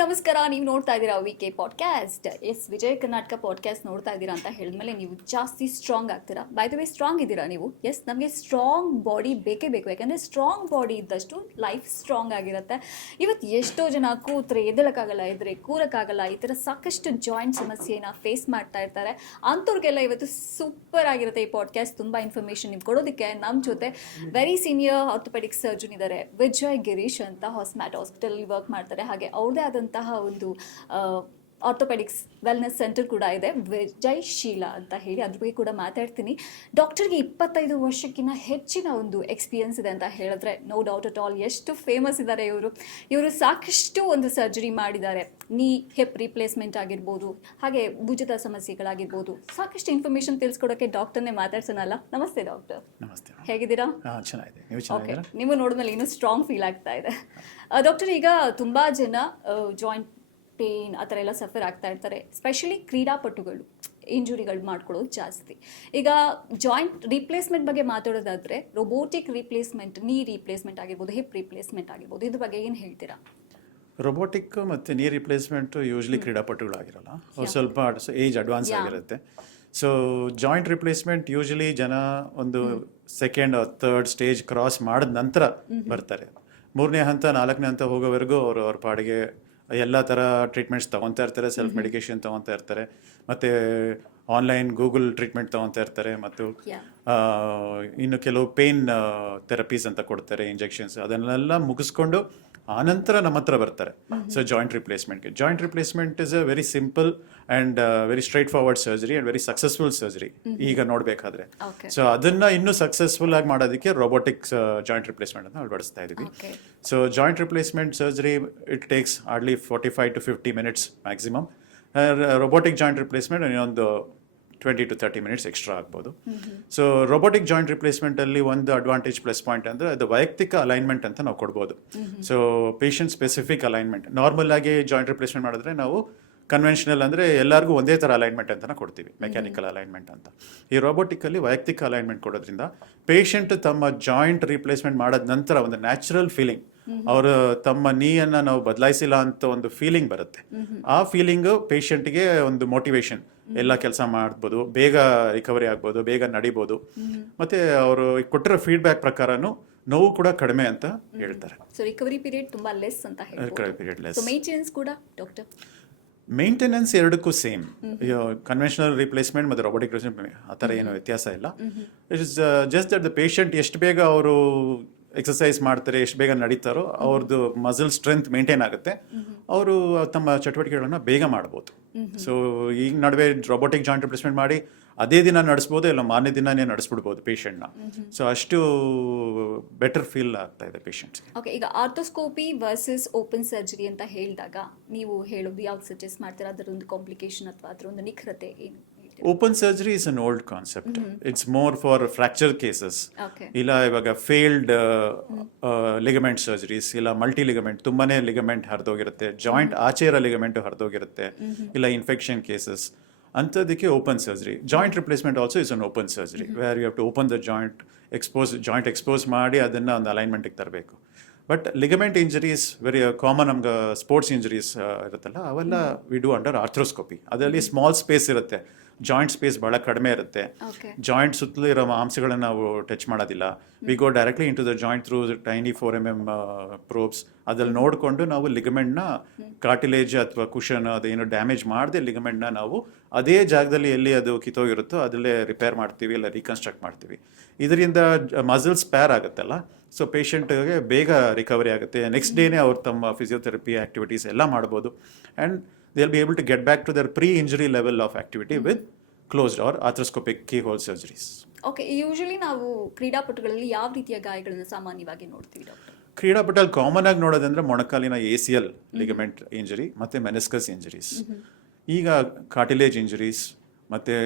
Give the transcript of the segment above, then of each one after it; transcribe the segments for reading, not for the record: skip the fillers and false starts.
ನಮಸ್ಕಾರ. ನೀವು ನೋಡ್ತಾ ಇದ್ದೀರಾ VK podcast. S, Vijaya Karnataka podcast ನೋಡ್ತಾ ಇದ್ದೀರಾ ಅಂತ ಹೇಳಿದ್ಮೇಲೆ ನೀವು ಜಾಸ್ತಿ ಸ್ಟ್ರಾಂಗ್ ಆಗ್ತೀರಾ. ಬೈ ದ ವೇ, ಸ್ಟ್ರಾಂಗ್ ಇದ್ದೀರಾ ನೀವು? ಎಸ್, ನಮಗೆ ಸ್ಟ್ರಾಂಗ್ ಬಾಡಿ ಬೇಕೇ ಬೇಕು. ಯಾಕಂದರೆ ಸ್ಟ್ರಾಂಗ್ ಬಾಡಿ ಇದ್ದಷ್ಟು ಲೈಫ್ ಸ್ಟ್ರಾಂಗ್ ಆಗಿರುತ್ತೆ. ಇವತ್ತು ಎಷ್ಟೋ ಜನ ಕೂತ್ರೆ ಎದ್ದೇಳಕ್ಕಾಗಲ್ಲ, ಎದ್ರೆ ಕೂರಕ್ಕಾಗಲ್ಲ, ಈ ಥರ ಸಾಕಷ್ಟು ಜಾಯಿಂಟ್ ಸಮಸ್ಯೆನ ಫೇಸ್ ಮಾಡ್ತಾ ಇರ್ತಾರೆ. ಅಂಥವ್ರಿಗೆಲ್ಲ ಇವತ್ತು ಸೂಪರ್ ಆಗಿರುತ್ತೆ ಈ ಪಾಡ್ಕಾಸ್ಟ್. ತುಂಬ ಇನ್ಫಾರ್ಮೇಷನ್ ನೀವು ಕೊಡೋದಕ್ಕೆ ನಮ್ಮ ಜೊತೆ ವೆರಿ ಸೀನಿಯರ್ ಆರ್ಥೋಪೆಡಿಕ್ ಸರ್ಜನ್ ಇದ್ದಾರೆ, ವಿಜಯ್ ಗಿರೀಶ್ ಅಂತ. ಹಾಸ್ಮ್ಯಾಟ್ ಹಾಸ್ಪಿಟಲ್ ವರ್ಕ್ ಮಾಡ್ತಾರೆ. ಹಾಗೆ ಅವ್ರದ್ದೇ ಆದಂತಹ ಒಂದು ಆರ್ಥೋಪೆಡಿಕ್ಸ್ ವೆಲ್ನೆಸ್ ಸೆಂಟರ್ ಕೂಡ ಇದೆ, ವಿಜಯ್ ಶೀಲಾ ಅಂತ ಹೇಳಿ. ಅದ್ರ ಬಗ್ಗೆ ಕೂಡ ಮಾತಾಡ್ತೀನಿ. ಡಾಕ್ಟರ್ಗೆ 25 ವರ್ಷಕ್ಕಿಂತ ಹೆಚ್ಚಿನ ಒಂದು ಎಕ್ಸ್ಪೀರಿಯನ್ಸ್ ಇದೆ ಅಂತ ಹೇಳಿದ್ರೆ ನೋ ಡೌಟ್ ಅಟ್ ಆಲ್. ಎಷ್ಟು ಫೇಮಸ್ ಇದ್ದಾರೆ ಇವರು ಸಾಕಷ್ಟು ಒಂದು ಸರ್ಜರಿ ಮಾಡಿದ್ದಾರೆ. ನೀ ಹಿಪ್ ರಿಪ್ಲೇಸ್ಮೆಂಟ್ ಆಗಿರ್ಬೋದು, ಹಾಗೆ ಭುಜದ ಸಮಸ್ಯೆಗಳಾಗಿರ್ಬೋದು. ಸಾಕಷ್ಟು ಇನ್ಫಾರ್ಮೇಷನ್ ತಿಳಿಸ್ಕೊಡೋಕ್ಕೆ ಡಾಕ್ಟರ್ನೇ ಮಾತಾಡ್ಸೋಣಲ್ಲ. ನಮಸ್ತೆ ಡಾಕ್ಟರ್. ನಮಸ್ತೆ. ಹೇಗಿದ್ದೀರಾ? ಓಕೆ, ನೀವು ನೋಡಿದ್ಮೇಲೆ ಇನ್ನೂ ಸ್ಟ್ರಾಂಗ್ ಫೀಲ್ ಆಗ್ತಾ ಇದೆ. ಡಾಕ್ಟರ್, ಈಗ ತುಂಬ ಜನ ಜಾಯಿಂಟ್ ಪೇನ್ ಆ ಥರ ಎಲ್ಲ ಸಫರ್ ಆಗ್ತಾ ಇರ್ತಾರೆ. ಸ್ಪೆಷಲಿ ಕ್ರೀಡಾಪಟುಗಳು ಇಂಜುರಿಗಳು ಮಾಡ್ಕೊಳ್ಳೋದು ಜಾಸ್ತಿ. ಈಗ ಜಾಯಿಂಟ್ ರಿಪ್ಲೇಸ್ಮೆಂಟ್ ಬಗ್ಗೆ ಮಾತಾಡೋದಾದರೆ, ರೋಬೋಟಿಕ್ ರಿಪ್ಲೇಸ್ಮೆಂಟ್, ನೀ ರಿಪ್ಲೇಸ್ಮೆಂಟ್ ಆಗಿರ್ಬೋದು, ಹಿಪ್ ರಿಪ್ಲೇಸ್ಮೆಂಟ್ ಆಗಿರ್ಬೋದು, ಇದ್ರ ಬಗ್ಗೆ ಏನು ಹೇಳ್ತೀರಾ? ರೋಬೋಟಿಕ್ ಮತ್ತು ನೀ ರಿಪ್ಲೇಸ್ಮೆಂಟು ಯೂಶ್ವಲಿ ಕ್ರೀಡಾಪಟುಗಳಾಗಿರಲ್ಲ, ಅವ್ರು ಸ್ವಲ್ಪ ಏಜ್ ಅಡ್ವಾನ್ಸ್ ಆಗಿರುತ್ತೆ. ಸೊ ಜಾಯಿಂಟ್ ರಿಪ್ಲೇಸ್ಮೆಂಟ್ ಯೂಶ್ವಲಿ ಜನ ಒಂದು ಸೆಕೆಂಡ್ ಥರ್ಡ್ ಸ್ಟೇಜ್ ಕ್ರಾಸ್ ಮಾಡಿದ ನಂತರ ಬರ್ತಾರೆ. 3ನೇ ಹಂತ 4ನೇ ಹಂತ ಹೋಗೋವರೆಗೂ ಅವ್ರ ಪಾಡಿಗೆ ಎಲ್ಲ ಥರ ಟ್ರೀಟ್ಮೆಂಟ್ಸ್ ತೊಗೊತಾ ಇರ್ತಾರೆ, ಸೆಲ್ಫ್ ಮೆಡಿಕೇಶನ್ ತೊಗೊತಾ ಇರ್ತಾರೆ, ಮತ್ತು ಆನ್ಲೈನ್ ಗೂಗಲ್ ಟ್ರೀಟ್ಮೆಂಟ್ ತೊಗೊತಾ ಇರ್ತಾರೆ, ಮತ್ತು ಇನ್ನು ಕೆಲವು ಪೇನ್ ಥೆರಪೀಸ್ ಅಂತ ಕೊಡ್ತಾರೆ, ಇಂಜೆಕ್ಷನ್ಸ್, ಅದನ್ನೆಲ್ಲ ಮುಗಿಸ್ಕೊಂಡು ಆನಂತರ ನಮ್ಮ ಹತ್ರ ಬರ್ತಾರೆ. So joint replacement is a very simple and very straight forward surgery and very successful surgery ಈಗ ನೋಡಬೇಕಾದ್ರೆ. ಸೊ ಅದನ್ನ ಇನ್ನೂ ಸಕ್ಸಸ್ಫುಲ್ ಆಗಿ ಮಾಡೋದಕ್ಕೆ ರೋಬೋಟಿಕ್ಸ್ ಜಾಯಿಂಟ್ ರಿಪ್ಲೇಸ್ಮೆಂಟ್ ಅಂತ ಅಳವಡಿಸ್ತಾ ಇದ್ದೀವಿ. So joint replacement surgery it takes hardly 45 to 50 minutes maximum. Robotic joint replacement ಇನ್ನೊಂದು 20 to 30 minutes extra ಆಗ್ಬೋದು. ಸೊ ರೋಬೋಟಿಕ್ ಜಾಯಿಂಟ್ ರಿಪ್ಲೇಸ್ಮೆಂಟಲ್ಲಿ ಒಂದು ಅಡ್ವಾಂಟೇಜ್ ಪ್ಲಸ್ ಪಾಯಿಂಟ್ ಅಂದರೆ ಅದು ವೈಯಕ್ತಿಕ ಅಲೈನ್ಮೆಂಟ್ ಅಂತ ನಾವು ಕೊಡ್ಬೋದು. So patient specific alignment. Normal ಆಗಿ ಜಾಯಿಂಟ್ ರಿಪ್ಲೇಸ್ಮೆಂಟ್ ಮಾಡಿದ್ರೆ ನಾವು ಕನ್ವೆನ್ಷನಲ್ ಅಂದರೆ ಎಲ್ಲರಿಗೂ ಒಂದೇ ಥರ ಅಲೈನ್ಮೆಂಟ್ ಅಂತ ಕೊಡ್ತೀವಿ, ಮೆಕ್ಯಾನಿಕಲ್ ಅಲೈನ್ಮೆಂಟ್ ಅಂತ. ಈ ರೋಬೋಟಿಕಲ್ಲಿ ವೈಯಕ್ತಿಕ ಅಲೈನ್ಮೆಂಟ್ ಕೊಡೋದ್ರಿಂದ ಪೇಷಂಟ್ ತಮ್ಮ ಜಾಯಿಂಟ್ ರಿಪ್ಲೇಸ್ಮೆಂಟ್ ಮಾಡಿದ ನಂತರ ಒಂದು ನ್ಯಾಚುರಲ್ ಫೀಲಿಂಗ್, ಅವರು ತಮ್ಮ ನೀಯನ್ನು ನಾವು ಬದಲಾಯಿಸಿಲ್ಲ ಅಂತ ಒಂದು ಫೀಲಿಂಗ್ ಬರುತ್ತೆ. ಆ ಫೀಲಿಂಗು ಪೇಷಂಟ್ಗೆ ಒಂದು ಮೋಟಿವೇಶನ್, ಎಲ್ಲ ಕೆಲಸ ಮಾಡ್ಬೋದು, ಬೇಗ ರಿಕವರಿ ಆಗ್ಬೋದು, ಬೇಗ ನಡಿಬೋದು. ಮತ್ತೆ ಅವರು ಕೊಟ್ಟಿರೋ ಫೀಡ್ಬ್ಯಾಕ್ ಪ್ರಕಾರನೂ ನೋವು ಕೂಡ ಕಡಿಮೆ ಅಂತ ಹೇಳ್ತಾರೆ. ಸೊ ರಿಕವರಿ ಪೀರಿಯಡ್ ತುಂಬಾ ಲೆಸ್ ಅಂತ ಹೇಳ್ತಾರೆ. Recovery period less. So maintenance ಕೂಡ ಡಾಕ್ಟರ್? ಮೇಂಟೆನೆನ್ಸ್ ಎರಡಕ್ಕೂ ಸೇಮ್. ಕನ್ವೆನ್ಷನಲ್ ರಿಪ್ಲೇಸ್ಮೆಂಟ್ ಮತ್ತು ರೋಬೋಟಿಕ್ ರಿಪ್ಲೇಸ್ಮೆಂಟ್ ಆ ಥರ ಏನೂ ವ್ಯತ್ಯಾಸ ಇಲ್ಲ. It is just that the patient ಎಷ್ಟು ಬೇಗ ಅವರು ಎಕ್ಸಸೈಸ್ ಮಾಡ್ತಾರೆ, ಎಷ್ಟು ಬೇಗ ನಡೀತಾರೋ ಅವ್ರದ್ದು ಮಸಲ್ ಸ್ಟ್ರೆಂತ್ ಮೇಂಟೈನ್ ಆಗುತ್ತೆ, ಅವರು ತಮ್ಮ ಚಟುವಟಿಕೆಗಳನ್ನ ಬೇಗ ಮಾಡ್ಬೋದು. ಸೊ ಈಗ ನಡುವೆ ರೋಬೋಟಿಕ್ ಜಾಯಿಂಟ್ ರಿಪ್ಲೇಸ್ಮೆಂಟ್ ಮಾಡಿ ಅದೇ ದಿನ ನಡೆಸ್ಬೋದು, ಇಲ್ಲ ಮಾರನೇ ದಿನನೇ ನಡೆಸ್ಬಿಡ್ಬೋದು ಪೇಷಂಟ್ನ. ಸೊ ಅಷ್ಟು ಬೆಟರ್ ಫೀಲ್ ಆಗ್ತಾ ಇದೆ ಪೇಷಂಟ್ಸ್. ಓಕೆ, ಈಗ ಆರ್ಥೋಸ್ಕೋಪಿ ವರ್ಸಸ್ ಓಪನ್ ಸರ್ಜರಿ ಅಂತ ಹೇಳಿದಾಗ ನೀವು ಹೇಳೋದು ಯಾವ್ದು ಸಜೆಸ್ಟ್ ಮಾಡ್ತೀರಾ? ಅದರೊಂದು ಕಾಂಪ್ಲಿಕೇಶನ್ ಅಥವಾ ಅದರೊಂದು ನಿಖರತೆ ಏನು? Open surgery is an old concept. It's more for fracture cases, ಇಲ್ಲ ಇವಾಗ ಫೇಲ್ಡ್ ಲಿಗಮೆಂಟ್ ಸರ್ಜರೀಸ್, ಇಲ್ಲ ಮಲ್ಟಿ ಲಿಗಮೆಂಟ್, ತುಂಬಾನೇ ಲಿಗಮೆಂಟ್ ಹರಿದೋಗಿರುತ್ತೆ, ಜಾಯಿಂಟ್ ಆಚೆ ಇರೋ ಲಿಗಮೆಂಟ್ ಹರಿದೋಗಿರುತ್ತೆ, ಇಲ್ಲ ಇನ್ಫೆಕ್ಷನ್ ಕೇಸಸ್, ಅಂಥದಕ್ಕೆ open surgery. Joint replacement also is an open surgery where you have to open the joint expose ಮಾಡಿ ಅದನ್ನು ಒಂದು ಅಲೈನ್ಮೆಂಟ್ಗೆ ತರಬೇಕು. But ligament injuries very common, ನಮ್ಗೆ ಸ್ಪೋರ್ಟ್ಸ್ ಇಂಜರೀಸ್ ಇರುತ್ತಲ್ಲ, ಅವೆಲ್ಲ ವಿ ಡೂ ಅಂಡರ್ ಆರ್ಥ್ರೋಸ್ಕೋಪಿ. ಅದರಲ್ಲಿ ಸ್ಮಾಲ್ ಸ್ಪೇಸ್ ಇರುತ್ತೆ, ಜಾಯಿಂಟ್ ಸ್ಪೇಸ್ ಬಹಳ ಕಡಿಮೆ ಇರುತ್ತೆ, ಜಾಯಿಂಟ್ ಸುತ್ತಲೂ ಇರೋ ಮಾಂಸಗಳನ್ನ ನಾವು ಟಚ್ ಮಾಡೋದಿಲ್ಲ. We go directly into the joint through tiny 4mm probes. ಅದ್ರಲ್ಲಿ ನೋಡಿಕೊಂಡು ನಾವು ಲಿಗಮೆಂಟ್ನ ಕಾರ್ಟಿಲೇಜ್ ಅಥವಾ ಕುಷನ್ ಅದೇನು ಡ್ಯಾಮೇಜ್ ಮಾಡದೆ ಲಿಗಮೆಂಟ್ನ ನಾವು ಅದೇ ಜಾಗದಲ್ಲಿ ಎಲ್ಲಿ ಅದು ಕಿತ್ತೋಗಿರುತ್ತೋ ಅದರಲ್ಲೇ ರಿಪೇರ್ ಮಾಡ್ತೀವಿ, ಇಲ್ಲ ರೀಕನ್ಸ್ಟ್ರಕ್ಟ್ ಮಾಡ್ತೀವಿ. ಇದರಿಂದ ಮಸಲ್ ಸ್ಪೇರ್ ಆಗುತ್ತಲ್ಲ, ಸೊ ಪೇಷಂಟ್ಗೆ ಬೇಗ ರಿಕವರಿ ಆಗುತ್ತೆ. ನೆಕ್ಸ್ಟ್ ಡೇನೇ ಅವ್ರು ತಮ್ಮ ಫಿಸಿಯೋಥೆರಪಿ ಆಕ್ಟಿವಿಟೀಸ್ ಎಲ್ಲ ಮಾಡ್ಬೋದು. And they'll be able to get back to their pre-injury level of activity with closed or arthroscopic keyhole surgeries. Okay, usually ನಾವು ಕ್ರೀಡಾಪಟುಗಳಲ್ಲಿ ಯಾವ ರೀತಿಯ ಗಾಯಗಳನ್ನು ಸಾಮಾನ್ಯವಾಗಿ ನೋಡ್ತೀವಿ ಡಾಕ್ಟರ್? ಕ್ರೀಡಾಪಟುಗಳು ಕಾಮನ್ ಆಗಿ ನೋಡೋದಂದ್ರೆ ಮೊಣಕಾಲಿನ ACL ಲಿಗಮೆಂಟ್ ಇಂಜರಿ ಮತ್ತು ಮೆನಿಸ್ಕಸ್ ಇಂಜರೀಸ್. ಈಗ ಕಾರ್ಟಿಲೇಜ್ ಇಂಜರೀಸ್ ಮತ್ತು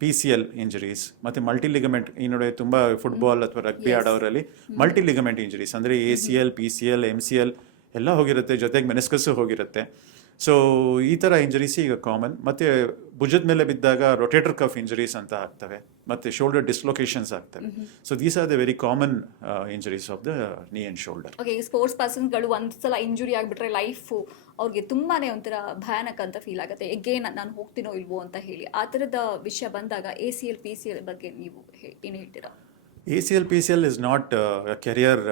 PCL ಇಂಜರೀಸ್ ಮತ್ತು ಮಲ್ಟಿ ಲಿಗಮೆಂಟ್, ಈ ನೋಡಿ ತುಂಬ ಫುಟ್ಬಾಲ್ ಅಥವಾ ರಗ್ಬಿ ಆಡೋರಲ್ಲಿ ಮಲ್ಟಿ ಲಿಗಮೆಂಟ್ ಇಂಜರೀಸ್ ಅಂದರೆ ACL, PCL, MCL ಎಲ್ಲ ಹೋಗಿರುತ್ತೆ, ಜೊತೆಗೆ ಮೆನಿಸ್ಕಸ್ಸು ಹೋಗಿರುತ್ತೆ. ಸೊ ಈ ಥರ ಇಂಜರೀಸ್ ಈಗ ಕಾಮನ್. ಮತ್ತು ಭುಜದ ಮೇಲೆ ಬಿದ್ದಾಗ ರೊಟೇಟರ್ ಕಫ್ ಇಂಜರೀಸ್ ಅಂತ ಆಗ್ತವೆ, ಮತ್ತು ಶೋಲ್ಡರ್ ಡಿಸ್ಲೊಕೇಶನ್ಸ್ ಆಗ್ತವೆ. So these are the very common injuries of the ನೀ ಆ್ಯಂಡ್ ಶೋಲ್ಡರ್. ಓಕೆ, ಈ ಸ್ಪೋರ್ಟ್ಸ್ ಪರ್ಸನ್ಸ್ಗಳು ಒಂದ್ಸಲ ಇಂಜುರಿ ಆಗಿಬಿಟ್ರೆ ಲೈಫು ಅವ್ರಿಗೆ ತುಂಬಾನೇ ಒಂಥರ ಭಯಾನಕ ಅಂತ ಫೀಲ್ ಆಗುತ್ತೆ. ಎಗೇನ್ ನಾನು ಹೋಗ್ತೀನೋ ಇಲ್ವೋ ಅಂತ ಹೇಳಿ. ಆ ಥರದ ವಿಷಯ ಬಂದಾಗ ACL PCL ಬಗ್ಗೆ ನೀವು ಏನು ಹೇಳ್ತೀರಾ? ACL PCL is not career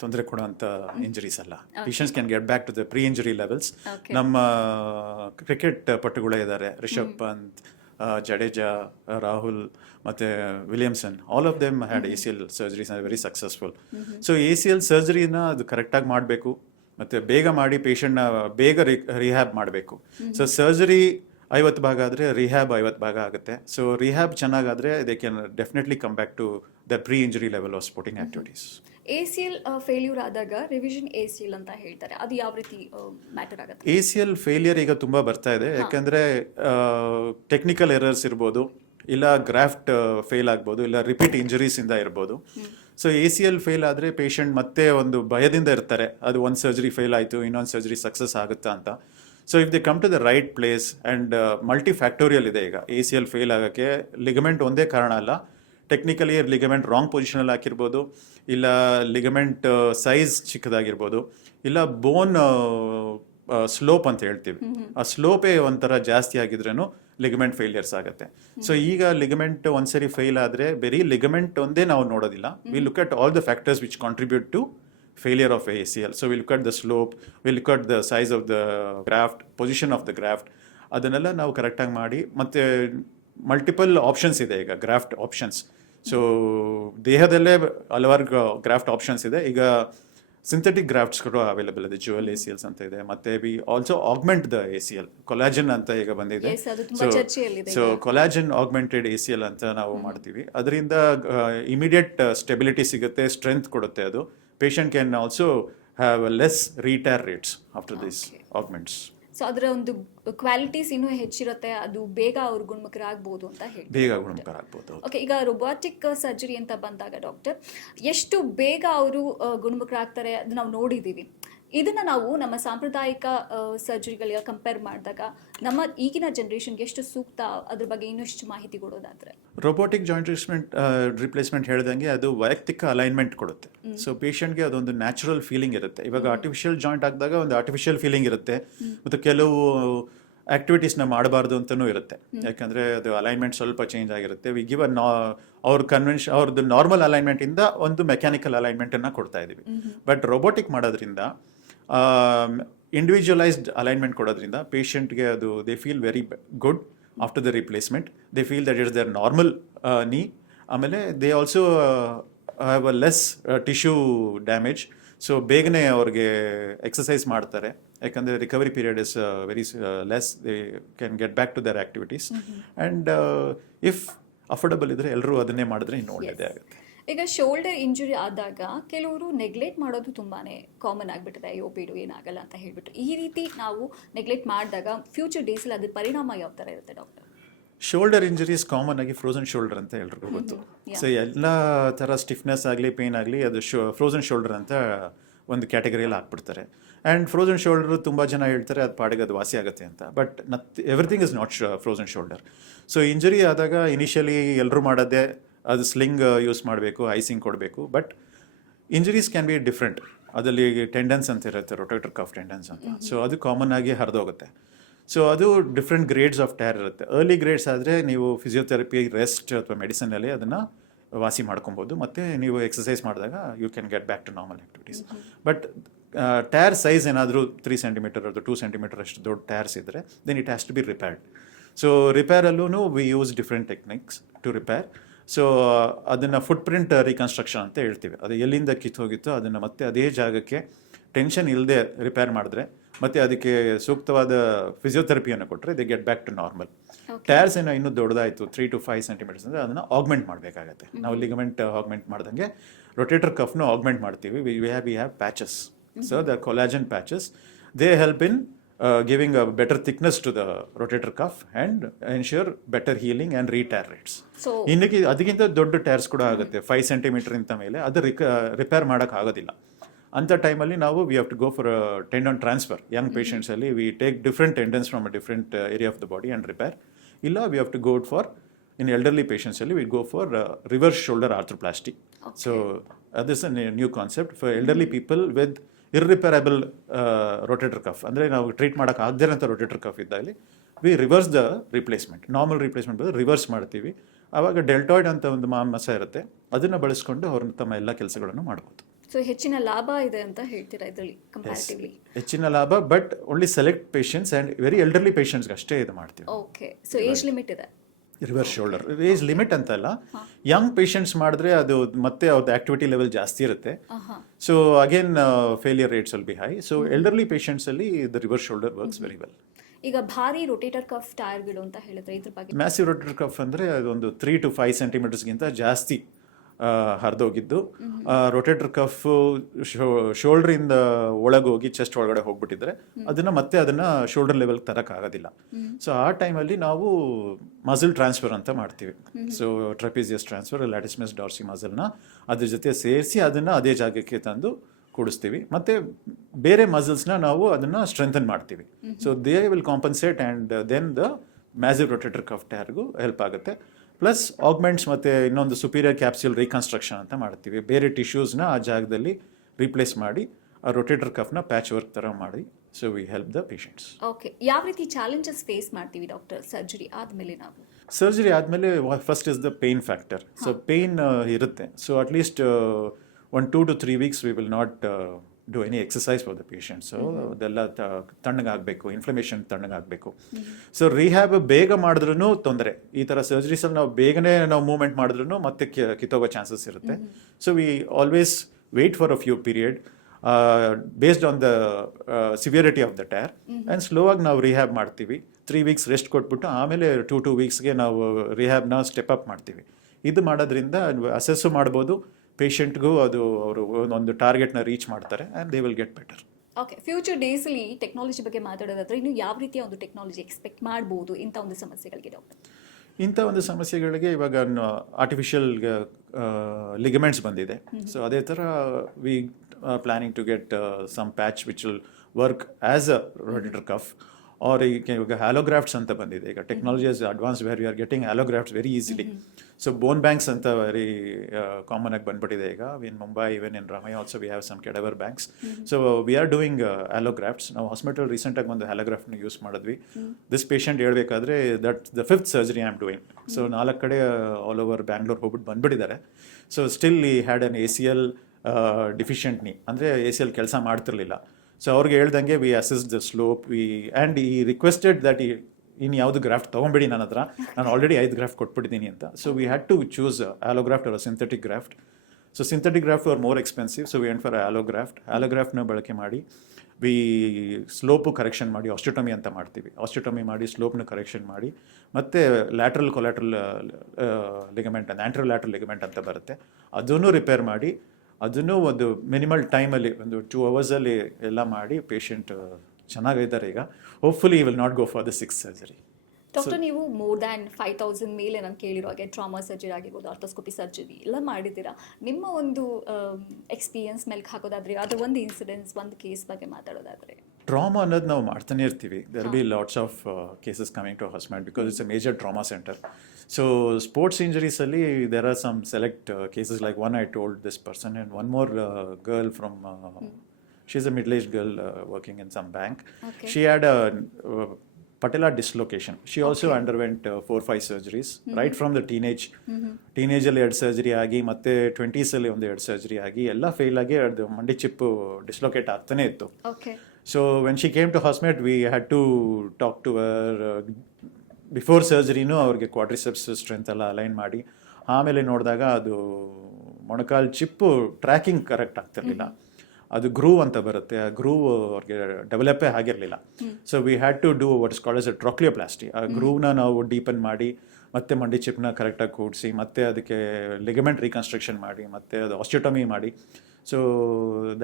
ತೊಂದರೆ ಕೊಡುವಂಥ ಇಂಜರೀಸ್ ಅಲ್ಲ. Patients can get back to the pre injury levels. ನಮ್ಮ ಕ್ರಿಕೆಟ್ ಪಟುಗಳೇ ಇದ್ದಾರೆ, ರಿಷಬ್ ಪಂತ್, ಜಡೇಜಾ, ರಾಹುಲ್ ಮತ್ತು Williamson, all of them had ACL surgeries are very successful. So ACL ಸರ್ಜರಿನ ಅದು ಕರೆಕ್ಟಾಗಿ ಮಾಡಬೇಕು ಮತ್ತು ಬೇಗ ಮಾಡಿ ಪೇಷಂಟ್ನ ಬೇಗ ರಿಹ್ಯಾಬ್ ಮಾಡಬೇಕು. ಸೊ ಸರ್ಜರಿ 50 ಭಾಗ ಆದರೆ ರಿಹ್ಯಾಬ್ 50 ಭಾಗ ಆಗುತ್ತೆ. ಸೊ ರಿಹ್ಯಾಬ್ ಚೆನ್ನಾಗಾದರೆ they can definitely come back to the pre injury level of sporting activities. ACL failure ಆದಾಗ ರಿವಿಷನ್ ACL ಅಂತ ಹೇಳ್ತಾರೆ, ಅದು ಯಾವ ರೀತಿ ಮ್ಯಾಟರ್ ಆಗುತ್ತೆ? ACL ಫೇಲಿಯರ್ ಈಗ ತುಂಬ ಬರ್ತಾ ಇದೆ, ಯಾಕಂದರೆ ಟೆಕ್ನಿಕಲ್ ಎರರ್ಸ್ ಇರ್ಬೋದು, ಇಲ್ಲ ಗ್ರಾಫ್ಟ್ ಫೇಲ್ ಆಗ್ಬೋದು, ಇಲ್ಲ ರಿಪೀಟ್ ಇಂಜರೀಸಿಂದ ಇರ್ಬೋದು. ಸೊ ACL ಫೇಲ್ ಆದರೆ ಪೇಷಂಟ್ ಮತ್ತೆ ಒಂದು ಭಯದಿಂದ ಇರ್ತಾರೆ, ಅದು ಒಂದು ಸರ್ಜರಿ ಫೇಲ್ ಆಯಿತು, ಇನ್ನೊಂದು ಸರ್ಜರಿ ಸಕ್ಸಸ್ ಆಗುತ್ತಾ ಅಂತ. So if they come to the right place and multifactorial ಇದೆ ಈಗ ACL ಫೇಲ್ ಆಗೋಕ್ಕೆ. ಲಿಗಮೆಂಟ್ ಒಂದೇ ಕಾರಣ ಅಲ್ಲ, ಟೆಕ್ನಿಕಲಿ ಲಿಗಮೆಂಟ್ ರಾಂಗ್ ಪೊಸಿಷನಲ್ಲಿ ಹಾಕಿರ್ಬೋದು, ಇಲ್ಲ ಲಿಗಮೆಂಟ್ ಸೈಜ್ ಚಿಕ್ಕದಾಗಿರ್ಬೋದು, ಇಲ್ಲ ಬೋನ್ ಸ್ಲೋಪ್ ಅಂತ ಹೇಳ್ತೀವಿ, ಆ ಸ್ಲೋಪೇ ಒಂಥರ ಜಾಸ್ತಿ ಆಗಿದ್ರೂ ಲಿಗಮೆಂಟ್ ಫೇಲಿಯರ್ಸ್ ಆಗುತ್ತೆ. ಸೊ ಈಗ ಲಿಗಮೆಂಟ್ ಒಂದ್ಸರಿ ಫೇಲ್ ಆದರೆ ಬರೀ ಲಿಗಮೆಂಟ್ ಒಂದೇ ನಾವು ನೋಡೋದಿಲ್ಲ, we look at all the factors which contribute to failure of ACL. So we look at the slope, we look at the size of the graft, position of the graft. ಅದನ್ನೆಲ್ಲ ನಾವು ಕರೆಕ್ಟಾಗಿ ಮಾಡಿ, ಮತ್ತು multiple options ಇದೆ ಈಗ, graft options. So ದೇಹದಲ್ಲೇ ಹಲವಾರು graft options ಇದೆ. ಈಗ ಸಿಂಥೆಟಿಕ್ ಗ್ರಾಫ್ಟ್ಸ್ಗಳು ಅವೈಲೇಬಲ್ ಇದೆ, ಜ್ಯುವೆಲ್ ACLs ಅಂತ ಇದೆ, ಮತ್ತು we also augment the ACL, collagen ಅಂತ ಈಗ ಬಂದಿದೆ. ಸೊ ಕೊಲಾಜನ್ ಆಗ್ಮೆಂಟೆಡ್ ACL ಅಂತ ನಾವು ಮಾಡ್ತೀವಿ. ಅದರಿಂದ ಇಮಿಡಿಯೇಟ್ ಸ್ಟೆಬಿಲಿಟಿ ಸಿಗುತ್ತೆ, ಸ್ಟ್ರೆಂತ್ ಕೊಡುತ್ತೆ. ಅದು patient can also have a less re-tear rates after these augments. So ಅದರ ಒಂದು ಕ್ವಾಲಿಟೀಸ್ ಇನ್ನೂ ಹೆಚ್ಚಿರುತ್ತೆ, ಅದು ಬೇಗ ಅವ್ರು ಗುಣಮುಖರಾಗ್ಬೋದು ಅಂತ ಹೇಳಿ. ಬೇಗ ಗುಣಮುಖರಾಗ್ಬೋದು. ಓಕೆ, ಈಗ ರೊಬಾಟಿಕ್ ಸರ್ಜರಿ ಅಂತ ಬಂದಾಗ ಡಾಕ್ಟರ್, ಎಷ್ಟು ಬೇಗ ಅವರು ಗುಣಮುಖರಾಗ್ತಾರೆ ಅದು ನಾವು ನೋಡಿದ್ದೀವಿ. ಇದನ್ನು ನಾವು ನಮ್ಮ ಸಾಂಪ್ರದಾಯಿಕ ಸರ್ಜರಿಗಳಿಗೆ ಕಂಪೇರ್ ಮಾಡಿದಾಗ ನಮ್ಮ ಈಗಿನ ಜನ್ರೇಷನ್ಗೆ ಎಷ್ಟು ಸೂಕ್ತ, ಅದ್ರ ಬಗ್ಗೆ ಇನ್ನಷ್ಟು ಮಾಹಿತಿ ಕೊಡೋದಾದ್ರೆ? ರೊಬೋಟಿಕ್ ಜಾಯಿಂಟ್ ರಿಪ್ಲೇಸ್ಮೆಂಟ್ ಹೇಳ್ದಂಗೆ ಅದು ವೈಯಕ್ತಿಕ ಅಲೈನ್ಮೆಂಟ್ ಕೊಡುತ್ತೆ. ಸೊ ಪೇಷಂಟ್ಗೆ ಅದೊಂದು ನ್ಯಾಚುರಲ್ ಫೀಲಿಂಗ್ ಇರುತ್ತೆ. ಇವಾಗ ಆರ್ಟಿಫಿಷಿಯಲ್ ಜಾಯಿಂಟ್ ಹಾಕಿದಾಗ ಒಂದು ಆರ್ಟಿಫಿಷಿಯಲ್ ಫೀಲಿಂಗ್ ಇರುತ್ತೆ, ಮತ್ತು ಕೆಲವು ಆಕ್ಟಿವಿಟೀಸ್ನ ಮಾಡಬಾರ್ದು ಅಂತಲೂ ಇರುತ್ತೆ, ಯಾಕಂದರೆ ಅದು ಅಲೈನ್ಮೆಂಟ್ ಸ್ವಲ್ಪ ಚೇಂಜ್ ಆಗಿರುತ್ತೆ. ವಿ ಗಿವ್ ಅವ್ರದ್ದು ನಾರ್ಮಲ್ ಅಲೈನ್ಮೆಂಟಿಂದ ಒಂದು ಮೆಕ್ಯಾನಿಕಲ್ ಅಲೈನ್ಮೆಂಟನ್ನು ಕೊಡ್ತಾ ಇದ್ದೀವಿ. ಬಟ್ ರೊಬೋಟಿಕ್ ಮಾಡೋದ್ರಿಂದ ಇಂಡಿವಿಜುವಲೈಸ್ಡ್ ಅಲೈನ್ಮೆಂಟ್ ಕೊಡೋದ್ರಿಂದ ಪೇಷಂಟ್ಗೆ ಅದು they feel very good after the replacement. They feel that it's their normal knee. ಆಮೇಲೆ they also have a less tissue damage. So ಬೇಗನೆ ಅವ್ರಿಗೆ ಎಕ್ಸಸೈಸ್ ಮಾಡ್ತಾರೆ, ಯಾಕಂದರೆ recovery period is very less. They can get back to their activities. And if affordable ಇದ್ದರೆ ಎಲ್ಲರೂ ಅದನ್ನೇ ಮಾಡಿದ್ರೆ ಇನ್ನೂ ಒಳ್ಳೆಯದೇ ಆಗುತ್ತೆ. ಈಗ ಶೋಲ್ಡರ್ ಇಂಜುರಿ ಆದಾಗ ಕೆಲವರು ನೆಗ್ಲೆಕ್ಟ್ ಮಾಡೋದು ತುಂಬಾ ಕಾಮನ್ ಆಗಿಬಿಟ್ಟಿದೆ, ಅಯ್ಯೋ ಬಿಡು ಏನಾಗಲ್ಲ ಅಂತ ಹೇಳ್ಬಿಟ್ಟು. ಈ ರೀತಿ ನಾವು ನೆಗ್ಲೆಕ್ಟ್ ಮಾಡಿದಾಗ ಫ್ಯೂಚರ್ ಡೇಸಲ್ಲಿ ಅದ್ರ ಪರಿಣಾಮ ಯಾವ ಥರ ಇರುತ್ತೆ ಡಾಕ್ಟರ್? ಶೋಲ್ಡರ್ ಇಂಜರೀಸ್ ಕಾಮನ್ ಆಗಿ ಫ್ರೋಸನ್ ಶೋಲ್ಡರ್ ಅಂತ ಎಲ್ರಿಗೂ ಗೊತ್ತು. ಸೊ ಎಲ್ಲ ಥರ ಸ್ಟಿಫ್ನೆಸ್ ಆಗಲಿ ಪೇನ್ ಆಗಲಿ ಅದು ಫ್ರೋಸನ್ ಶೋಲ್ಡರ್ ಅಂತ ಒಂದು ಕ್ಯಾಟಗರಿಯಲ್ಲಿ ಹಾಕ್ಬಿಡ್ತಾರೆ. ಆ್ಯಂಡ್ ಫ್ರೋಸನ್ ಶೋಲ್ಡರ್ ತುಂಬ ಜನ ಹೇಳ್ತಾರೆ ಅದು ಪಾಡಿಗೆ ಅದು ವಾಸಿ ಆಗುತ್ತೆ ಅಂತ. But everything is not frozen shoulder. So injury ಆದಾಗ ಇನಿಷಿಯಲಿ ಎಲ್ಲರೂ ಮಾಡೋದೇ ಅದು ಸ್ಲಿಂಗ್ ಯೂಸ್ ಮಾಡಬೇಕು, ಐಸಿಂಗ್ ಕೊಡಬೇಕು. But injuries can be different. ಅದರಲ್ಲಿ ಟೆಂಡನ್ಸ್ ಅಂತ ಇರುತ್ತೆ, ರೊಟೇಟರ್ ಕಫ್ ಟೆಂಡನ್ಸ್ ಅಂತ. ಸೊ ಅದು ಕಾಮನ್ ಆಗಿ ಹರಿದೋಗುತ್ತೆ. ಸೊ ಅದು ಡಿಫ್ರೆಂಟ್ ಗ್ರೇಡ್ಸ್ ಆಫ್ ಟೇರ್ ಇರುತ್ತೆ. ಅರ್ಲಿ ಗ್ರೇಡ್ಸ್ ಆದರೆ ನೀವು ಫಿಸಿಯೋಥೆರಪಿ, ರೆಸ್ಟ್ ಅಥವಾ ಮೆಡಿಸಿನಲ್ಲಿ ಅದನ್ನು ವಾಸಿ ಮಾಡ್ಕೊಬೋದು. ಮತ್ತು ನೀವು ಎಕ್ಸಸೈಸ್ ಮಾಡಿದಾಗ you can get back to normal activities. But tear size ಏನಾದರೂ 3 ಸೆಂಟಿಮೀಟರ್ ಅಥವಾ 2 ಸೆಂಟಿಮೀಟರ್ ಅಷ್ಟು ದೊಡ್ಡ ಟೇರ್ಸ್ ಇದ್ದರೆ then it has to be repaired. So ರಿಪೇರಲ್ಲೂ we use different techniques to repair. So ಅದನ್ನು ಫುಟ್ ಪ್ರಿಂಟ್ ರೀಕನ್ಸ್ಟ್ರಕ್ಷನ್ ಅಂತ ಹೇಳ್ತೀವಿ. ಅದು ಎಲ್ಲಿಂದ ಕಿತ್ತೋಗಿತ್ತೋ ಅದನ್ನು ಮತ್ತೆ ಅದೇ ಜಾಗಕ್ಕೆ ಟೆನ್ಷನ್ ಇಲ್ಲದೆ ರಿಪೇರ್ ಮಾಡಿದ್ರೆ, ಮತ್ತು ಅದಕ್ಕೆ ಸೂಕ್ತವಾದ ಫಿಸಿಯೋಥೆರಪಿಯನ್ನು ಕೊಟ್ಟರೆ they get back to normal. Tears ಏನೋ ಇನ್ನೂ ದೊಡ್ಡದಾಯಿತು 3 to 5 ಸೆಂಟಿಮೀಟರ್ಸ್ ಅಂದರೆ ಅದನ್ನು ಆಗ್ಮೆಂಟ್ ಮಾಡಬೇಕಾಗತ್ತೆ. ನಾವು ಲಿಗಮೆಂಟ್ ಆಗ್ಮೆಂಟ್ ಮಾಡ್ದಂಗೆ ರೊಟೇಟರ್ ಕಫ್ನು ಆಗ್ಮೆಂಟ್ ಮಾಡ್ತೀವಿ. We have patches. So the collagen patches they help in giving a better thickness to the rotator cuff and ensure better healing and re-tear rates. ಇನ್ನಕ್ಕೆ ಅದಕ್ಕಿಂತ ದೊಡ್ಡ ಟೇರ್ಸ್ ಕೂಡ ಆಗುತ್ತೆ 5 ಸೆಂಟಿಮೀಟರ್ ಇಂತ ಮೇಲೆ, ಅದು ರಿಪೇರ್ ಮಾಡೋಕ್ಕೆ ಆಗೋದಿಲ್ಲ. ಅಂಥ ಟೈಮಲ್ಲಿ ನಾವು we have to go for tendon transfer. Young ಪೇಷಂಟ್ಸಲ್ಲಿ we take different tendons from a different area of the body and repair. ಇಲ್ಲ we have to go for in elderly ಪೇಷಂಟ್ಸಲ್ಲಿ we go for reverse shoulder arthroplasty. So this a new concept for elderly people with irreparable rotator cuff, ಅಂದರೆ ನಾವು treat ಮಾಡೋಕೆ ಆಗದೇ ಇರೋಂಥ rotator cuff ಇದ್ದಲ್ಲಿ we reverse the replacement. Normal replacement ಬದಲು reverse ಮಾಡ್ತೀವಿ. ಆವಾಗ ಡೆಲ್ಟಾಯ್ಡ್ ಅಂತ ಒಂದು ಮಾಂಸ ಇರುತ್ತೆ, ಅದನ್ನು ಬಳಸ್ಕೊಂಡು ಅವ್ರನ್ನ ತಮ್ಮ ಎಲ್ಲ ಕೆಲಸಗಳನ್ನು ಮಾಡ್ಬೋದು. ಸೊ ಹೆಚ್ಚಿನ ಲಾಭ ಇದೆ ಅಂತ ಹೇಳ್ತೀರಾ ಇದರಲ್ಲಿ ಕಂಪ್ಯಾರಿಟಿವ್ಲಿ? ಹೆಚ್ಚಿನ ಲಾಭ, but only select patients and very elderly ಪೇಷಂಟ್ಸ್ಗೆ ಅಷ್ಟೇ ಇದು ಮಾಡ್ತೀವಿ. ಓಕೆ, ಸೊ ಏಜ್ ಲಿಮಿಟ್ ಇದೆ? ರಿವರ್ಸ್ ಶೋಲ್ಡರ್ ಏಜ್ ಲಿಮಿಟ್ ಅಂತಲ್ಲ, ಯಂಗ್ ಪೇಷಂಟ್ಸ್ ಮಾಡಿದ್ರೆ ಅದು ಮತ್ತೆ ಅವ್ರದ್ದು ಆಕ್ಟಿವಿಟಿ ಲೆವೆಲ್ ಜಾಸ್ತಿ ಇರುತ್ತೆ. So again failure rates will be high. So elderly ಪೇಷಂಟ್ಸಲ್ಲಿ the reverse shoulder works very well. ಈಗ ಭಾರಿ ರೊಟೇಟರ್ ಕಫ್ ಟೈರ್ಗಳು ಅಂತ ಹೇಳಿದ್ರೆ ಇದ್ರ ಬಗ್ಗೆ? ಮ್ಯಾಸಿವ್ ರೊಟೇಟರ್ ಕಫ್ ಅಂದರೆ ಅದೊಂದು 3 to 5 ಸೆಂಟಿಮೀಟರ್ಸ್ಗಿಂತ ಜಾಸ್ತಿ ಹರಿದೋಗಿದ್ದು, ರೊಟೇಟರ್ ಕಫ್ ಶೋಲ್ಡ್ರಿಂದ ಒಳಗೋಗಿ ಚೆಸ್ಟ್ ಒಳಗಡೆ ಹೋಗ್ಬಿಟ್ಟಿದ್ರೆ ಅದನ್ನ ಶೋಲ್ಡರ್ ಲೆವೆಲ್ ತರಕ್ಕಾಗೋದಿಲ್ಲ. ಸೊ ಆ ಟೈಮಲ್ಲಿ ನಾವು ಮಸಲ್ ಟ್ರಾನ್ಸ್ಫರ್ ಅಂತ ಮಾಡ್ತೀವಿ. ಸೊ ಟ್ರಪೀಸಿಯಸ್ ಟ್ರಾನ್ಸ್ಫರ್, ಲ್ಯಾಟಿಸ್ಮಸ್ ಡಾರ್ಸಿ ಮಸಲ್ನ ಅದ್ರ ಜೊತೆ ಸೇರಿಸಿ ಅದನ್ನ ಅದೇ ಜಾಗಕ್ಕೆ ತಂದು ಕೂಡಿಸ್ತೀವಿ. ಮತ್ತೆ ಬೇರೆ ಮಸಲ್ಸ್ನ ನಾವು ಅದನ್ನ ಸ್ಟ್ರೆಂಥನ್ ಮಾಡ್ತೀವಿ. So they will compensate and then the massive rotator cuff ಟೈರ್ಗೂ ಹೆಲ್ಪ್ ಆಗುತ್ತೆ. ಪ್ಲಸ್ ಆಗ್ಮೆಂಟ್ಸ್ ಮತ್ತು ಇನ್ನೊಂದು ಸುಪೀರಿಯರ್ ಕ್ಯಾಪ್ಸ್ಯೂಲ್ ರೀಕನ್ಸ್ಟ್ರಕ್ಷನ್ ಅಂತ ಮಾಡ್ತೀವಿ. ಬೇರೆ ಟಿಶ್ಯೂಸ್ನ ಆ ಜಾಗದಲ್ಲಿ ರೀಪ್ಲೇಸ್ ಮಾಡಿ ಆ ರೊಟೇಟರ್ ಕಫ್ನ ಪ್ಯಾಚ್ ವರ್ಕ್ ಥರ ಮಾಡಿ. So we help the patients. Okay, ಯಾವ ರೀತಿ ಚಾಲೆಂಜಸ್ ಫೇಸ್ ಮಾಡ್ತೀವಿ ಡಾಕ್ಟರ್ ಸರ್ಜರಿ ಆದಮೇಲೆ? ನಾವು ಸರ್ಜರಿ ಆದಮೇಲೆ first is the pain factor. So pain ಇರುತ್ತೆ. So at least 1 2 to 3 weeks we will not do any exercise for the patient. So ಅದೆಲ್ಲ ತಣ್ಣಗಾಗಬೇಕು, inflammation ತಣ್ಣಗಾಗಬೇಕು. ಸೊ ರಿಹ್ಯಾಬ್ ಬೇಗ ಮಾಡಿದ್ರೂ ತೊಂದರೆ. ಈ ಥರ ಸರ್ಜರೀಸಲ್ಲಿ ನಾವು ಬೇಗನೆ ನಾವು ಮೂವ್ಮೆಂಟ್ ಮಾಡಿದ್ರೂ ಮತ್ತೆ ಕಿತ್ತೋಗೋ ಚಾನ್ಸಸ್ ಇರುತ್ತೆ. So we always wait for a few period based on the severity of the tear and slow ಆಗಿ ನಾವು ರಿಹ್ಯಾಬ್ ಮಾಡ್ತೀವಿ. 3 weeks ರೆಸ್ಟ್ ಕೊಟ್ಬಿಟ್ಟು ಆಮೇಲೆ 2 weeksಗೆ ನಾವು ರಿಹ್ಯಾಬ್ನ ಸ್ಟೆಪ್ ಅಪ್ ಮಾಡ್ತೀವಿ. ಇದು ಮಾಡೋದ್ರಿಂದ ಅಸೆಸ್ಸು ಮಾಡ್ಬೋದು, ಪೇಷಂಟ್ಗೂ ಅದು ಅವರು ಒಂದು ಟಾರ್ಗೆಟ್ನ ರೀಚ್ ಮಾಡ್ತಾರೆ and they will get better. Okay, future ಡೇಸಲ್ಲಿ ಟೆಕ್ನಾಲಜಿ ಬಗ್ಗೆ ಮಾತಾಡೋದಾದ್ರೆ ಇನ್ನು ಯಾವ ರೀತಿಯ ಒಂದು ಟೆಕ್ನಾಲಜಿ ಎಕ್ಸ್ಪೆಕ್ಟ್ ಮಾಡ್ಬೋದು ಇಂಥ ಒಂದು ಸಮಸ್ಯೆಗಳಿಗೆ ಡಾಕ್ಟರ್? ಇಂಥ ಒಂದು ಸಮಸ್ಯೆಗಳಿಗೆ ಇವಾಗ ಆರ್ಟಿಫಿಷಿಯಲ್ ಲಿಗಮೆಂಟ್ಸ್ ಬಂದಿದೆ. ಸೊ ಅದೇ ಥರ we planning to get some patch which will work as a rotator cuff. Or ಇವಾಗ ಹ್ಯಾಲೋಗ್ರಾಫ್ಟ್ಸ್ ಅಂತ ಬಂದಿದೆ. ಈಗ technology is advance where we are getting allografts very easily. So bone banks ಅಂತ very common ಆಗಿ ಬಂದ್ಬಿಟ್ಟಿದೆ ಈಗ. In Mumbai, even in Ramaiah also we have some cadaver banks. So we are doing allografts. ನಾವು hospital ರೀಸೆಂಟಾಗಿ ಒಂದು ಹ್ಯಾಲೋಗ್ರಾಫ್ಟ್ನ ಯೂಸ್ ಮಾಡಿದ್ವಿ. This patient ಹೇಳ್ಬೇಕಾದ್ರೆ that the 5th surgery I am doing. So 4 ಕಡೆ ಆಲ್ ಓವರ್ ಬ್ಯಾಂಗ್ಳೂರ್ ಹೋಗ್ಬಿಟ್ಟು ಬಂದ್ಬಿಟ್ಟಿದ್ದಾರೆ. So still he had an ACL deficient knee, ಅಂದರೆ ACL ಕೆಲಸ ಮಾಡ್ತಿರ್ಲಿಲ್ಲ. ಸೊ ಅವ್ರಿಗೆ ಹೇಳ್ದಂಗೆ we assess the slope and he requested that ಇನ್ನು ಯಾವುದು ಗ್ರಾಫ್ಟ್ ತೊಗೊಂಬೇಡಿ ನನ್ನ ಹತ್ರ, ನಾನು ಆಲ್ರೆಡಿ 5 ಗ್ರಾಫ್ಟ್ ಕೊಟ್ಬಿಟ್ಟಿದ್ದೀನಿ ಅಂತ. So we had to choose allograft or synthetic graft. So synthetic graft are more expensive. So we went for ಆಲೋಗ್ರಾಫ್ಟ್ನ ಬಳಕೆ ಮಾಡಿ ವಿ ಸ್ಲೋಪು ಕರೆಕ್ಷನ್ ಮಾಡಿ ಆಸ್ಟಿಟೊಮಿ ಅಂತ ಮಾಡ್ತೀವಿ. ಆಸ್ಟಿಟೊಮಿ ಮಾಡಿ ಸ್ಲೋಪ್ನ ಕರೆಕ್ಷನ್ ಮಾಡಿ ಮತ್ತು lateral collateral ligament, anterolateral ligament ಅಂತ ಬರುತ್ತೆ, ಅದನ್ನು ರಿಪೇರ್ ಮಾಡಿ ಅದನ್ನು ಒಂದು ಮಿನಿಮಲ್ ಟೈಮಲ್ಲಿ ಒಂದು 2 hours ಎಲ್ಲ ಮಾಡಿ ಪೇಷಂಟ್ ಚೆನ್ನಾಗಿದ್ದಾರೆ ಈಗ. Hopefully will not go for the 6th surgery. Doctor, ನೀವು ಮೋರ್ ದ್ಯಾನ್ 5,000 ಮೇಲೆ ನಾನು ಕೇಳಿರೋ ಹಾಗೆ ಟ್ರಾಮಾ ಸರ್ಜರಿ ಆಗಿರ್ಬೋದು, ಆರ್ಥೋಸ್ಕೋಪಿ ಸರ್ಜರಿ ಎಲ್ಲ ಮಾಡಿದ್ದೀರಾ. ನಿಮ್ಮ ಒಂದು ಎಕ್ಸ್ಪೀರಿಯನ್ಸ್ ಮೇಲೆ ಹಾಕೋದಾದ್ರೆ ಅದು ಒಂದು ಇನ್ಸಿಡೆನ್ಸ್, ಒಂದು ಕೇಸ್ ಬಗ್ಗೆ ಮಾತಾಡೋದಾದ್ರೆ? ಟ್ರಾಮಾ ಅನ್ನೋದು ನಾವು ಮಾಡ್ತಾನೆ ಇರ್ತೀವಿ. There be lots of cases coming to hospital because it's a major trauma centre. So sports ಇಂಜರೀಸಲ್ಲಿ there are some select cases like one I told this person and one more girl from she's a middle-aged girl working in some bank. Okay. She had a patella dislocation. She also underwent 4-5 surgeries right from the teenage ಅಲ್ಲಿ 2 surgery ಆಗಿ ಮತ್ತೆ 20s ಅಲ್ಲಿ ಒಂದು 2 surgery ಆಗಿ ಎಲ್ಲ fail ಆಗಿ ಅದು ಮಂಡಿ ಚಿಪ್ಪು ಡಿಸ್ಲೊಕೇಟ್ ಆಗ್ತಾನೆ ಇತ್ತು. So when she came to hospital we had to talk to ಅವರ್ ಬಿಫೋರ್ ಸರ್ಜರಿನೂ ಅವ್ರಿಗೆ ಕ್ವಾಡ್ರಿಸೆಪ್ಸ್ ಸ್ಟ್ರೆಂತ್ ಎಲ್ಲ ಅಲೈನ್ ಮಾಡಿ ಆಮೇಲೆ ನೋಡಿದಾಗ ಅದು ಮೊಣಕಾಲು ಚಿಪ್ಪು ಟ್ರ್ಯಾಕಿಂಗ್ ಕರೆಕ್ಟ್ ಆಗ್ತಿರ್ಲಿಲ್ಲ. ಅದು ಗ್ರೂವ್ ಅಂತ ಬರುತ್ತೆ, ಆ ಗ್ರೂವ್ ಅವ್ರಿಗೆ ಡೆವಲಪೇ ಆಗಿರಲಿಲ್ಲ. So we had to do what is called as a trochleoplasty. ಆ ಗ್ರೂವ್ನ ನಾವು ಡೀಪನ್ ಮಾಡಿ ಮತ್ತೆ ಮಂಡಿ ಚಿಪ್ನ ಕರೆಕ್ಟಾಗಿ ಕೂಡಿಸಿ ಮತ್ತೆ ಅದಕ್ಕೆ ಲಿಗಮೆಂಟ್ ರೀಕನ್ಸ್ಟ್ರಕ್ಷನ್ ಮಾಡಿ ಮತ್ತೆ ಅದು ಆಸ್ಟಿಟೊಮಿ ಮಾಡಿ. So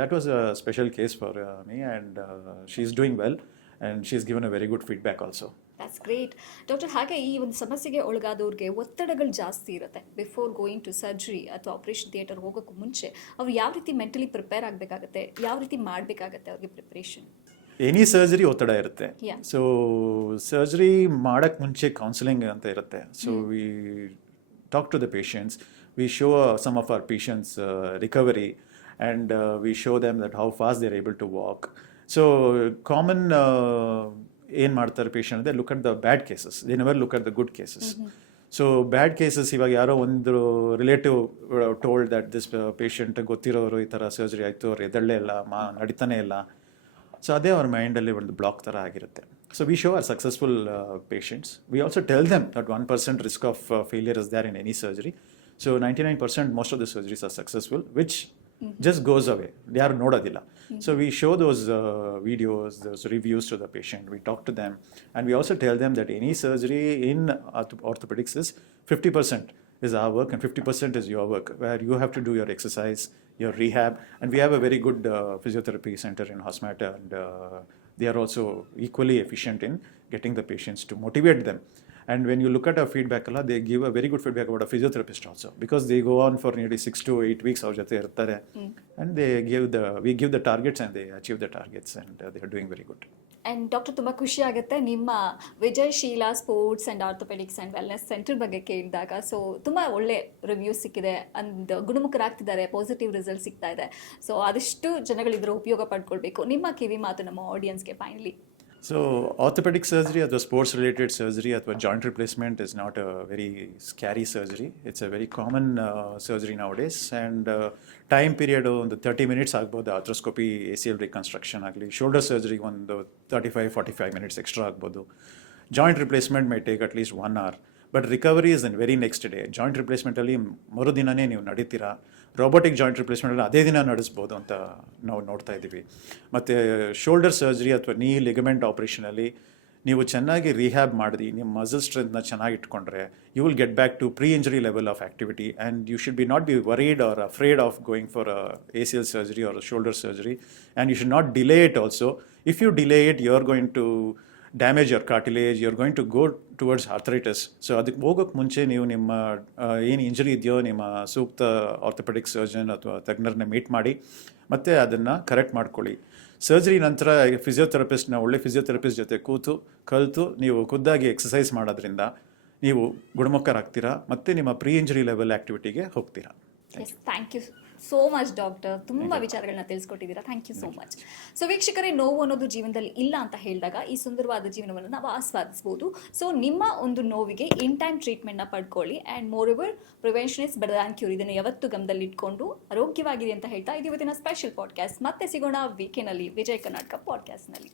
that was a special case for me and she is doing well and she is given a very good feedback also. That's great. Doctor, ಹಾಗೆ ಈ ಒಂದು ಸಮಸ್ಯೆಗೆ ಒಳಗಾದವ್ರಿಗೆ ಒತ್ತಡಗಳು ಜಾಸ್ತಿ ಇರುತ್ತೆ. ಬಿಫೋರ್ ಗೋಯಿಂಗ್ ಟು ಸರ್ಜರಿ ಅಥವಾ ಆಪರೇಷನ್ ಥಿಯೇಟರ್ ಹೋಗೋಕ್ಕೂ ಮುಂಚೆ ಅವ್ರು ಯಾವ ರೀತಿ ಮೆಂಟಲಿ ಪ್ರಿಪೇರ್ ಆಗಬೇಕಾಗತ್ತೆ, ಯಾವ ರೀತಿ ಮಾಡಬೇಕಾಗತ್ತೆ ಅವ್ರಿಗೆ ಪ್ರಿಪ್ರೇಷನ್? ಎನಿ ಸರ್ಜರಿ ಒತ್ತಡ ಇರುತ್ತೆ. Yeah. ಸೊ ಸರ್ಜರಿ ಮಾಡಕ್ಕೆ ಮುಂಚೆ ಕೌನ್ಸಿಲಿಂಗ್ ಅಂತ ಇರುತ್ತೆ. So we talk to the patients, we show some of our patients recovery and we show them that how fast they are able to walk. So common ಏನು ಮಾಡ್ತಾರೆ patient ಅಂದರೆ look at the bad cases, they never look at the good cases. So bad cases, ಇವಾಗ ಯಾರೋ ಒಂದು relative told that this patient ಗೊತ್ತಿರೋರು ಈ ಥರ surgery ಆಯಿತು, ಅವ್ರು ಎದಳ್ಳೇ ಇಲ್ಲ, ನಡೀತಾನೆ ಇಲ್ಲ. ಸೊ ಅದೇ ಅವ್ರ ಮೈಂಡಲ್ಲಿ ಒಂದು ಬ್ಲಾಕ್ ಥರ ಆಗಿರುತ್ತೆ. So we show are successful patients. We also tell them that 1% risk of failure is there in any surgery. So 99% most of the surgeries are successful, which just goes away. ಯಾರು ನೋಡೋದಿಲ್ಲ. So we show those videos, those reviews to the patient. We talk to them, and we also tell them that any surgery in orthopedics is 50% is our work and 50% is your work, where you have to do your exercise, your rehab, and we have a very good physiotherapy center in Hosmata, and they are also equally efficient in getting the patients to motivate them. And when you look at our feedback, they give a very good feedback about a physiotherapist also, because they go on for nearly 6 to 8 weeks ಅವ್ರ ಜೊತೆ ಇರ್ತಾರೆ, and we give the targets and they achieve the targets, and they are doing very good. And doctor, ತುಂಬ ಖುಷಿ ಆಗುತ್ತೆ ನಿಮ್ಮ Vijayasheela sports and orthopaedics and wellness centre ಬಗ್ಗೆ ಕೇಳಿದಾಗ. So ತುಂಬ ಒಳ್ಳೆ ರಿವ್ಯೂ ಸಿಕ್ಕಿದೆ, ಅಂಡ್ ಗುಣಮುಖರಾಗ್ತಿದ್ದಾರೆ, ಪಾಸಿಟಿವ್ ರಿಸಲ್ಟ್ ಸಿಗ್ತಾ ಇದೆ. ಸೊ ಆದಷ್ಟು ಜನಗಳಿದ್ರ ಉಪಯೋಗ ಪಡ್ಕೊಳ್ಬೇಕು. ನಿಮ್ಮ ಕಿವಿ ಮಾತು ನಮ್ಮ ಆಡಿಯನ್ಸ್ಗೆ ಫೈನಲಿ. So orthopedic surgery ಅಥವಾ sports related surgery ಅಥವಾ joint replacement is not a very scary surgery. It's a very common surgery nowadays, and time period ಒಂದು 30 minutes ಆಗ್ಬೋದು. ಆರ್ಥ್ರೋಸ್ಕೋಪಿ, ACL reconstruction ಆಗಲಿ, ಶೋಲ್ಡರ್ ಸರ್ಜರಿ ಒಂದು 35-45 minutes ಎಕ್ಸ್ಟ್ರಾ ಆಗ್ಬೋದು. Joint replacement may take at least 1 hour, but recovery is then very next day. Joint ರಿಪ್ಲೇಸ್ಮೆಂಟಲ್ಲಿ ಮರುದಿನನೇ ನೀವು ನಡೀತೀರಾ. Robotic joint ರಿಪ್ಲೇಸ್ಮೆಂಟಲ್ಲಿ ಅದೇ ದಿನ ನಡೆಸ್ಬೋದು ಅಂತ ನಾವು ನೋಡ್ತಾ ಇದ್ದೀವಿ. ಮತ್ತು ಶೋಲ್ಡರ್ ಸರ್ಜರಿ ಅಥವಾ ನೀ ಲಿಗಮೆಂಟ್ ಆಪ್ರೇಷನಲ್ಲಿ ನೀವು ಚೆನ್ನಾಗಿ ರಿಹ್ಯಾಬ್ ಮಾಡಿದಿ, ನಿಮ್ಮ ಮಸಲ್ ಸ್ಟ್ರೆಂತ್ನ ಚೆನ್ನಾಗಿ ಇಟ್ಕೊಂಡ್ರೆ, you will get back to pre injury level of activity, and you should be not be worried or afraid of going for ACL surgery or shoulder surgery, and you should not delay it also. If you delay it, you are going to damage your cartilage, you are going to go towards arthritis. So ಅದಕ್ಕೆ ಹೋಗೋಕ್ಕೆ ಮುಂಚೆ ನೀವು ನಿಮ್ಮ ಏನು injury ಇದೆಯೋ ನಿಮ್ಮ ಸೂಕ್ತ orthopaedic surgeon ಅಥವಾ ತಜ್ಞರನ್ನ ಮೀಟ್ ಮಾಡಿ ಮತ್ತು ಅದನ್ನು ಕರೆಕ್ಟ್ ಮಾಡ್ಕೊಳ್ಳಿ. ಸರ್ಜರಿ ನಂತರ ಒಳ್ಳೆ ಫಿಸಿಯೋಥೆರಪಿಸ್ಟ್ ಜೊತೆ ಕಲಿತು ನೀವು ಖುದ್ದಾಗಿ ಎಕ್ಸಸೈಸ್ ಮಾಡೋದ್ರಿಂದ ನೀವು ಗುಣಮುಖರಾಗ್ತೀರಾ ಮತ್ತು ನಿಮ್ಮ ಪ್ರೀ ಇಂಜರಿ ಲೆವೆಲ್ ಆ್ಯಕ್ಟಿವಿಟಿಗೆ ಹೋಗ್ತೀರಾ. Thank you so much doctor. ತುಂಬ ವಿಚಾರಗಳನ್ನ ತಿಳಿಸ್ಕೊಟ್ಟಿದ್ದೀರಾ. Thank you so much. So ವೀಕ್ಷಕರೇ, ನೋವು ಅನ್ನೋದು ಜೀವನದಲ್ಲಿ ಇಲ್ಲ ಅಂತ ಹೇಳಿದಾಗ ಈ ಸುಂದರವಾದ ಜೀವನವನ್ನು ನಾವು ಆಸ್ವಾದಿಸ್ಬೋದು. ಸೊ ನಿಮ್ಮ ಒಂದು ನೋವಿಗೆ ಇನ್ ಟೈಮ್ ಟ್ರೀಟ್ಮೆಂಟ್ನ ಪಡ್ಕೊಳ್ಳಿ, and moreover prevention is better than cure. ಇದನ್ನು ಯಾವತ್ತು ಗಮನದಲ್ಲಿ ಇಟ್ಕೊಂಡು ಆರೋಗ್ಯವಾಗಿದೆ ಅಂತ ಹೇಳ್ತಾ ಇದು ಇವತ್ತಿನ ಸ್ಪೆಷಲ್ ಪಾಡ್ಕಾಸ್ಟ್. ಮತ್ತೆ ಸಿಗೋಣ ವೀಕೆಂಡಲ್ಲಿ ವಿಜಯ ಕರ್ನಾಟಕ ಪಾಡ್ಕಾಸ್ಟ್ನಲ್ಲಿ.